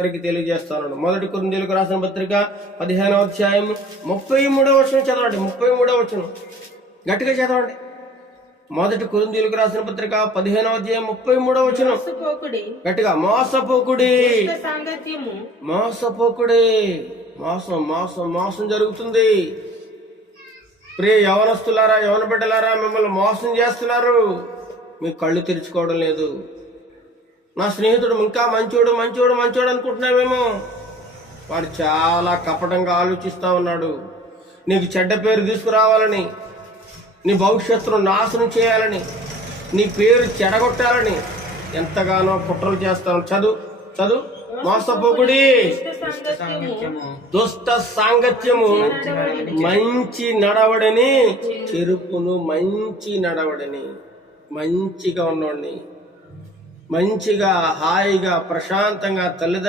వారికి తెలియజేస్తాను మొదటి కొరిందీలకు రాసిన పత్రిక పదిహేనవ అధ్యాయం ముప్పై మూడవ వచనం చదవండి. ముప్పై మూడవ వచనం. గట్టిగా చదవండి. మొదటి కొరిందీలకు రాసిన పత్రిక పదిహేనవ అధ్యాయం ముప్పై మూడవ వచనం. గట్టిగా మోసపోకుడి. మోసపోకుడి. మోసం మోసం మోసం జరుగుతుంది. ప్రియ యవనస్తులారా యవన బిడ్డలారా మిమ్మల్ని మోసం చేస్తున్నారు. మీ కళ్ళు తెరుచుకోవడం లేదు. నా స్నేహితుడు ఇంకా మంచోడు మంచోడు మంచోడు అనుకుంటున్నావేమో. వాడు చాలా కపటంగా ఆలోచిస్తా ఉన్నాడు. నీకు చెడ్డ పేరు తీసుకురావాలని నీ భవిష్యత్తును నాశనం చేయాలని నీ పేరు చెడగొట్టాలని ఎంతగానో కుట్రలు చేస్తాను. చదువు చదువు. మోసపోకుడి. దుష్ట సాంగత్యము. దుష్ట సాంగత్యము మంచి నడవడని చెరుపును మంచి నడవడని మంచిగా ఉన్నవాడిని మంచిగా హాయిగా ప్రశాంతంగా తల్లిదండ్రులు